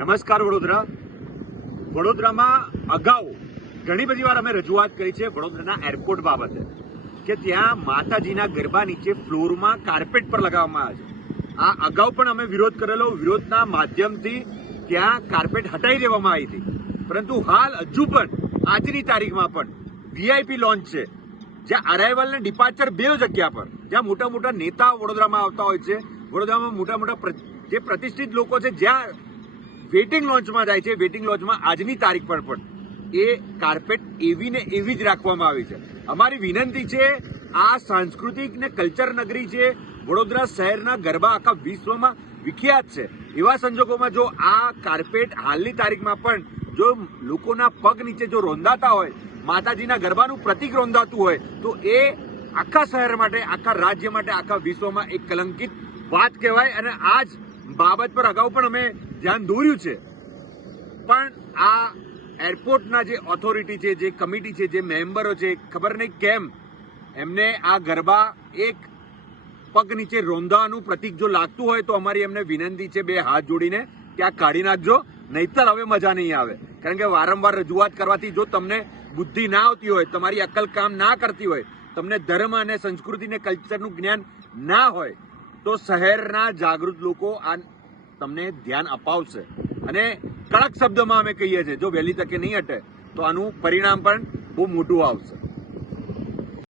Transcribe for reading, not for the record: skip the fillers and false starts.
નમસ્કાર વડોદરા. વડોદરામાં અગાઉ ઘણી બધી વાર અમે રજૂઆત કરી છે વડોદરાના એરપોર્ટ બાબતે કે ત્યાં માતાજીના ગરબા નીચે ફ્લોરમાં કાર્પેટ પર લગાવવામાં આવે છે. આ અગાઉ પણ અમે વિરોધ કરેલો. વિરોધના માધ્યમથી ત્યાં કાર્પેટ હટાવી દેવામાં આવી હતી. પરંતુ હાલ હજુ પણ આજની તારીખમાં પણ વીઆઈપી લોન્ચ છે, જ્યાં અરાઇવલ ને ડિપાર્ચર બે જગ્યા પર, જ્યાં મોટા મોટા નેતાઓ વડોદરામાં આવતા હોય છે, વડોદરામાં મોટા મોટા જે પ્રતિષ્ઠિત લોકો છે, જ્યાં વેઇટિંગ લોન્ચમાં જાય છે, વેઇટિંગ લોન્ચમાં આજની તારીખ પર પણ એ કાર્પેટ એવી ને એવી જ રાખવામાં આવી છે. અમારી વિનંતી છે, આ સાંસ્કૃતિક ને કલ્ચર નગરી છે, વડોદરા શહેરના ગરબા આખા વિશ્વમાં વિખ્યાત છે. એવા સંજોગોમાં જો આ કાર્પેટ હાલની તારીખમાં પણ જો લોકોના પગ નીચે જો રોંદાતા હોય, માતાજીના ગરબાનું પ્રતિક રોંદાતું હોય, તો એ આખા શહેર માટે, આખા રાજ્ય માટે, આખા વિશ્વમાં એક કલંકિત વાત કહેવાય. અને આ જ બાબત પર અગાઉ પણ અમે ધ્યાન દોર્યું છે. પણ આ એરપોર્ટના જે ઓથોરિટી છે, જે કમિટી છે, જે મેમ્બરો છે, ખબર નહીં કેમ એમને આ ગરબા એક પગ નીચે રોંધાવાનું પ્રતિક જો લાગતું હોય તો અમારી એમને વિનંતી છે બે હાથ જોડીને કે આ કાઢી નાખજો, નહીતર હવે મજા નહીં આવે. કારણ કે વારંવાર રજૂઆત કરવાથી જો તમને બુદ્ધિ ના આવતી હોય, તમારી અક્કલ કામ ના કરતી હોય, તમને ધર્મ અને સંસ્કૃતિ ને કલ્ચરનું જ્ઞાન ના હોય, તો શહેરના જાગૃત લોકો આ તમને ધ્યાન અપાવશે. અને કડક શબ્દોમાં અમે કહીએ છીએ, જો વહેલી તકે નહીં હટે તો આનું પરિણામ પણ બહુ મોટું આવશે.